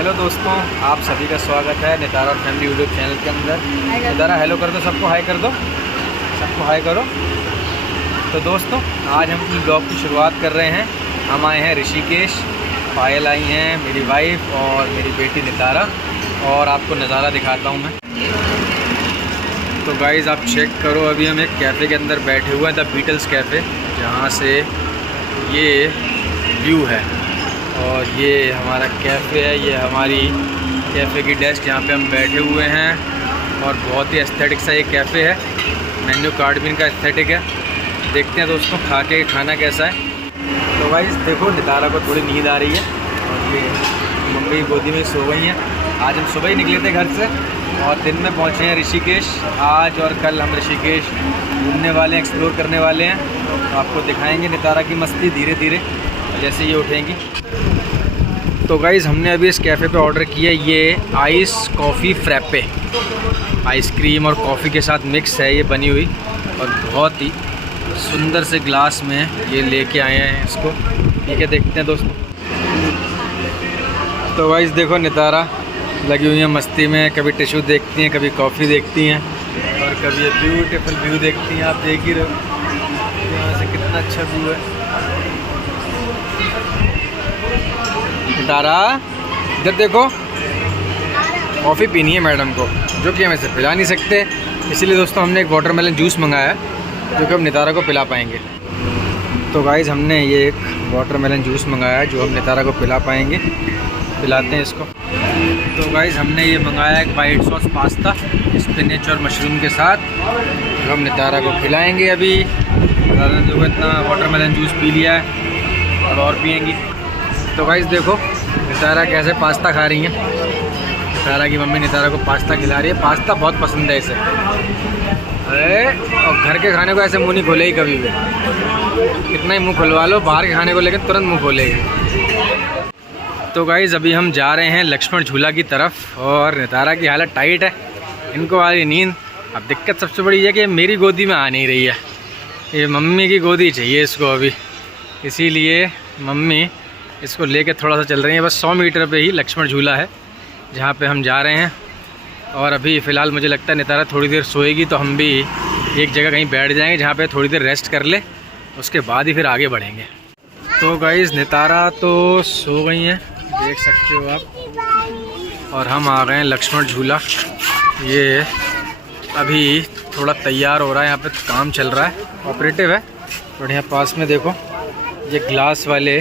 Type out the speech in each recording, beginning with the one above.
Hello दोस्तों, आप सभी का स्वागत है नितारा फैमिली यूट्यूब चैनल के अंदर। नितारा हेलो कर दो, सबको हाई कर दो, सबको हाई करो। तो दोस्तों, आज हम अपनी ब्लॉग की शुरुआत कर रहे हैं। हम आए हैं ऋषिकेश, पायल आई हैं, मेरी वाइफ और मेरी बेटी नितारा, और आपको नज़ारा दिखाता हूँ मैं। तो गाइज़ आप चेक करो, अभी हम एक कैफ़े के अंदर बैठे हुए हैं, द बीटल्स कैफ़े, जहाँ से ये व्यू है। और ये हमारा कैफ़े है, ये हमारी कैफ़े की डेस्क, यहाँ पे हम बैठे हुए हैं। और बहुत ही एस्थेटिक सा ये कैफ़े है, मेन्यू कार्ड भी इनका एस्थेटिक है। देखते हैं दोस्तों खा के खाना कैसा है। तो गाइस देखो, नितारा को थोड़ी नींद आ रही है और ये मम्मी गोदी में सो गई हैं। आज हम सुबह ही निकले थे घर से और दिन में पहुँचे हैं ऋषिकेश। आज और कल हम ऋषिकेश घूमने वाले हैं, एक्सप्लोर करने वाले हैं। तो आपको दिखाएँगे नितारा की मस्ती धीरे धीरे जैसे ये उठेंगी। तो गाइज़ हमने अभी इस कैफ़े पे ऑर्डर किया ये आइस कॉफ़ी फ्रैपे, आइसक्रीम और कॉफ़ी के साथ मिक्स है ये बनी हुई, और बहुत ही सुंदर से ग्लास में ये लेके आए हैं इसको। ठीक है, देखते हैं दोस्तों। तो गाइज़ देखो, नितारा लगी हुई है मस्ती में, कभी टिश्यू देखती हैं, कभी कॉफ़ी देखती हैं, और कभी ये ब्यूटीफुल व्यू देखती हैं। आप देख ही रहे हो यहाँ से कितना अच्छा व्यू है। नितारा इधर देखो, कॉफ़ी पीनी है मैडम को, जो कि हम इसे पिला नहीं सकते। इसीलिए दोस्तों हमने एक वाटरमेलन जूस मंगाया, जो कि हम नितारा को पिला पाएंगे। तो गाइज़ हमने ये एक वाटरमेलन जूस मंगाया जो हम नितारा को पिला पाएंगे। पिलाते हैं इसको। तो गाइज़ हमने ये मंगाया एक वाइट सॉस पास्ता स्पिनच और मशरूम के साथ, जो हम नितारा को खिलाएँगे। अभी नितारा ने देखो इतना वाटरमेलन जूस पी लिया है, और पियेंगी। तो गाइस देखो नितारा कैसे पास्ता खा रही हैं। नितारा की मम्मी नितारा को पास्ता खिला रही है। पास्ता बहुत पसंद है इसे। अरे, और घर के खाने को ऐसे मुंह नहीं खोलेगी कभी भी, कितना ही मुंह खुलवा लो, बाहर के खाने को लेकर तुरंत मुंह खोलेगी। तो गाइस अभी हम जा रहे हैं लक्ष्मण झूला की तरफ, और नितारा की हालत टाइट है, इनको आ रही नींद। अब दिक्कत सबसे बड़ी है कि मेरी गोदी में आ नहीं रही है, ये मम्मी की गोदी चाहिए इसको अभी। इसीलिए मम्मी इसको लेके थोड़ा सा चल रही है। बस 100 मीटर पे ही लक्ष्मण झूला है जहाँ पे हम जा रहे हैं। और अभी फ़िलहाल मुझे लगता है नितारा थोड़ी देर सोएगी, तो हम भी एक जगह कहीं बैठ जाएंगे जहाँ पे थोड़ी देर रेस्ट कर ले, उसके बाद ही फिर आगे बढ़ेंगे। तो गाइज़ नितारा तो सो गई हैं, देख सकते हो आप। और हम आ गए हैं लक्ष्मण झूला। ये अभी थोड़ा तैयार हो रहा है, यहाँ पर काम चल रहा है, ऑपरेटिव है। और यहाँ पास में देखो ये ग्लास वाले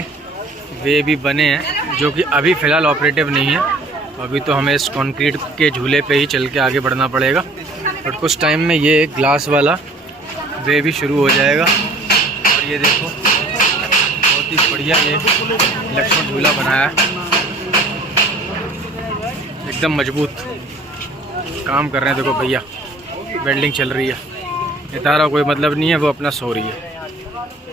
वे भी बने हैं, जो कि अभी फ़िलहाल ऑपरेटिव नहीं है। अभी तो हमें इस कंक्रीट के झूले पे ही चल के आगे बढ़ना पड़ेगा, बट कुछ टाइम में ये ग्लास वाला वे भी शुरू हो जाएगा। और ये देखो बहुत ही बढ़िया ये लक्ष्मण झूला बनाया है, एकदम मजबूत काम कर रहे हैं। देखो भैया, वेल्डिंग चल रही है। नितारा कोई मतलब नहीं है, वो अपना सो रही है।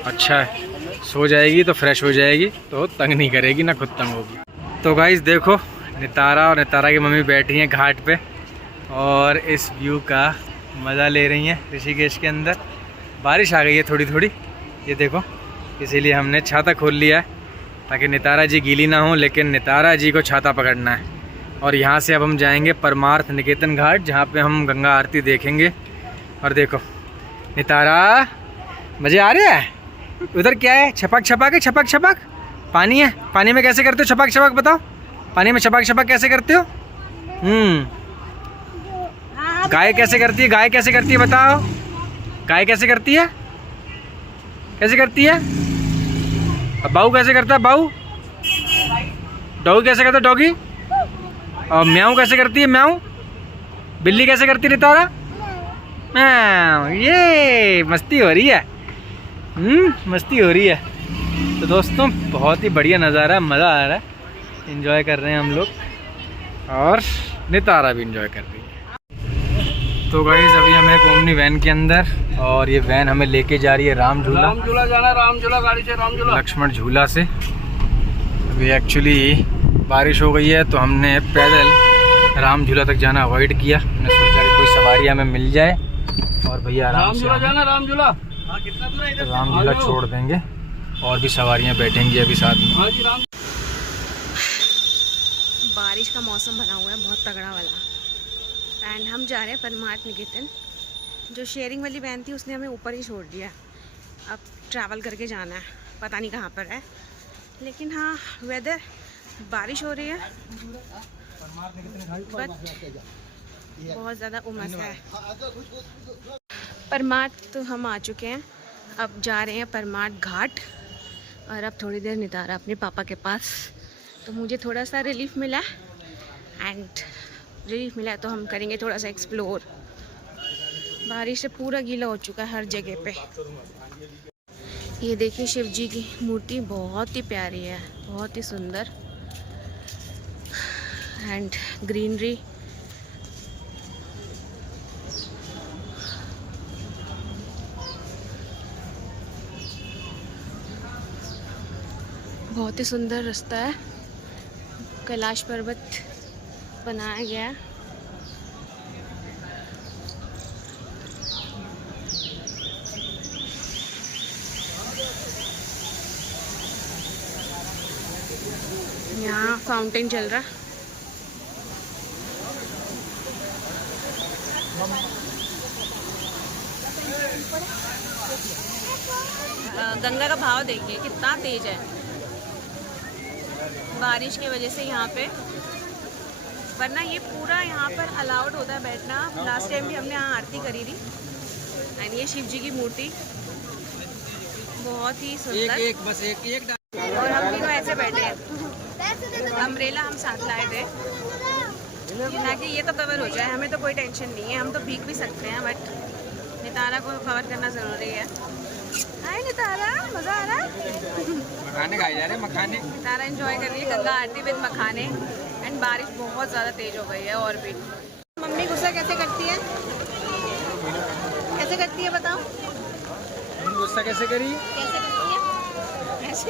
अच्छा है, सो जाएगी तो फ्रेश हो जाएगी, तो तंग नहीं करेगी, ना खुद तंग होगी। तो गाइस देखो, नितारा और नितारा की मम्मी बैठी हैं घाट पे, और इस व्यू का मज़ा ले रही हैं ऋषिकेश के अंदर। बारिश आ गई है थोड़ी थोड़ी, ये देखो, इसीलिए हमने छाता खोल लिया है ताकि नितारा जी गीली ना हो, लेकिन नितारा जी को छाता पकड़ना है। और यहाँ से अब हम जाएंगे परमार्थ निकेतन घाट, जहाँ पे हम गंगा आरती देखेंगे। और देखो नितारा, मज़े आ रहे हैं। उधर क्या है? छपक छपक है, छपक छपक पानी है। पानी में कैसे करते हो छपक छपक, बताओ। पानी में छपक छपक कैसे करते हो? गाय कैसे करती है? गाय कैसे करती है बताओ? गाय कैसे करती है? कैसे करती है? अब बाऊ कैसे करता है? बाऊ डॉगी कैसे करता है? डॉगी। और म्याऊ कैसे करती है? म्याऊ। बिल्ली कैसे करती है नितारा? म्याऊ। ये मस्ती हो रही है, मस्ती हो रही है। तो दोस्तों बहुत ही बढ़िया नज़ारा, मज़ा आ रहा है, एंजॉय कर रहे हैं हम लोग, और नितारा भी एंजॉय कर रही है। तो गाइस अभी हम हैं ओमनी वैन के अंदर, और ये वैन हमें लेके जा रही है राम झूला। राम झूला जाना, राम झूला गाड़ी से, राम झूला लक्ष्मण झूला से। अभी एक्चुअली बारिश हो गई है, तो हमने पैदल राम झूला तक जाना अवॉइड किया। हमने सोचा कि कोई सवारी हमें मिल जाए, और भैया राम झूला जाना, राम झूला राम झूला छोड़ देंगे, और भी सवारियां बैठेंगी अभी साथ में। बारिश का मौसम बना हुआ है बहुत तगड़ा वाला। एंड हम जा रहे हैं परमार्थ निकेतन। जो शेयरिंग वाली वैन थी उसने हमें ऊपर ही छोड़ दिया। अब ट्रैवल करके जाना है, पता नहीं कहाँ पर है। लेकिन हाँ, वेदर बारिश हो रही है बट बहुत ज़्यादा उमस है। परमार्थ तो हम आ चुके हैं, अब जा रहे हैं परमार्थ घाट। और अब थोड़ी देर नितारा अपने पापा के पास, तो मुझे थोड़ा सा रिलीफ मिला एंड रिलीफ मिला तो हम करेंगे थोड़ा सा एक्सप्लोर। बारिश से पूरा गीला हो चुका है हर जगह पे। ये देखिए शिव जी की मूर्ति बहुत ही प्यारी है, बहुत ही सुंदर एंड ग्रीनरी। बहुत ही सुंदर रास्ता है, कैलाश पर्वत बनाया गया है। यहाँ फाउंटेन चल रहा है। गंगा का भाव देखिए कितना तेज है बारिश की वजह से यहाँ पे, वरना ये पूरा यहाँ पर अलाउड होता है बैठना। लास्ट टाइम भी हमने यहाँ आरती करी थी। एंड ये शिव जी की मूर्ति बहुत ही सुंदर। एक और हम तीनों ऐसे बैठे हैं। अम्ब्रेला हम साथ लाए थे ताकि ये तो कवर हो जाए, हमें तो कोई टेंशन नहीं है, हम तो भीग भी सकते हैं, बट नितारा को कवर करना ज़रूरी है। हाय नितारा, मज़ा आ रहा है? मखाने खाए जा रहे हैं, मखाने। नितारा एंजॉय कर रही है गंगा आरती विद मखाने। एंड बारिश बहुत ज़्यादा तेज हो गई है और भी। मम्मी गुस्सा कैसे करती है, कैसे करती है बताओ? गुस्सा कैसे करी? कैसे करती है? ऐसे।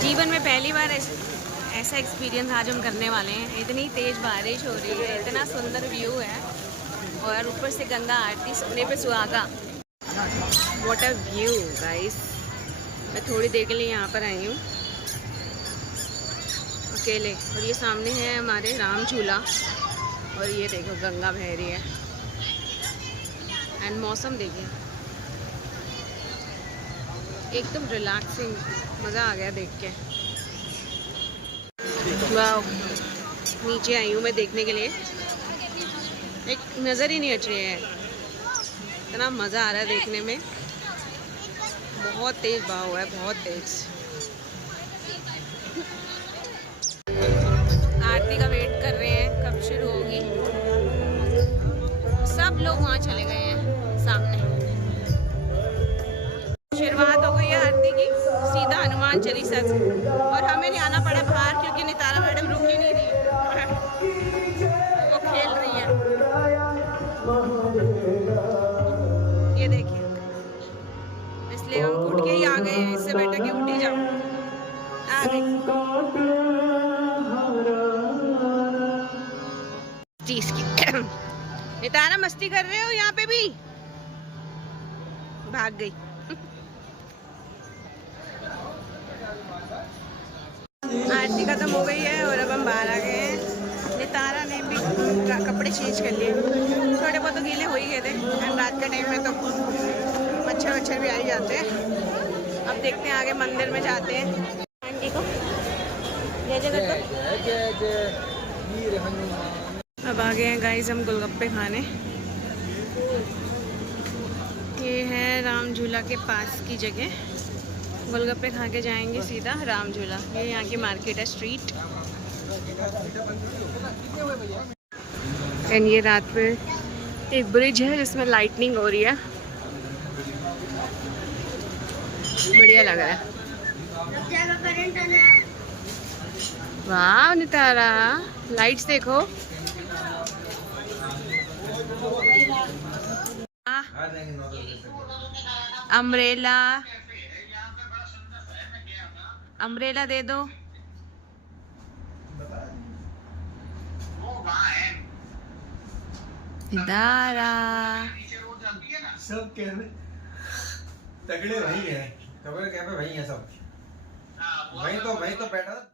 जीवन में पहली बार ऐसा एक्सपीरियंस आज हम करने वाले हैं। इतनी तेज बारिश हो रही है, इतना सुंदर व्यू है और ऊपर से गंगा आरती, सपने पे सुहागा। What a view guys. मैं थोड़ी देर के लिए यहाँ पर आई हूँ अकेले, और ये सामने है हमारे राम झूला और ये देखो गंगा बह रही है। एंड मौसम देखिए एकदम रिलैक्सिंग, मज़ा आ गया देख के। वाह, नीचे आई हूँ मैं देखने के लिए, एक नज़र ही नहीं हट रही है, इतना मज़ा आ रहा है देखने में। बहुत तेज बहाव है, बहुत तेज। आरती का वेट कर रहे हैं कब शुरू होगी। सब लोग वहाँ चले गए हैं सामने। शुरुआत हो गई है आरती की सीधा हनुमान चालीसा से, और हमें नहीं आना पड़ा बाहर क्योंकि नितारा मैडम रुक ही नहीं रही, वो खेल रही है। ये देखिए, इसलिए हम उठ के ही आ गए हैं, इससे बेटर कि उठ ही जाओ। आ गई चीज की। नितारा मस्ती कर रहे हो यहाँ पे भी? भाग गई। आरती खत्म हो गई है और अब हम बाहर आ गए हैं। नितारा ने भी कपड़े चेंज कर लिए, थोड़े बहुत तो गीले हो ही गए थे। एंड रात का टाइम में तो मच्छर भी आ ही जाते हैं। अब देखते हैं आगे, मंदिर में जाते हैं। आंटी को जय जय कर दो। अब आ गए हैं गाइस हम गोलगप्पे खाने। ये है राम झूला के पास की जगह, गोलगप्पे खा के जाएंगे सीधा राम झूला। ये यहाँ की मार्केट है, स्ट्रीट। एंड ये रात पे एक ब्रिज है जिसमें लाइटनिंग हो रही है, बढ़िया लग रहा है। वाह नितारा, लाइट्स देखो। अम्ब्रेला, अम्ब्रेला दे दो। नितारा सब तगड़े भाई है, खबर क्या पे भाई है सब, भाई तो बैठा।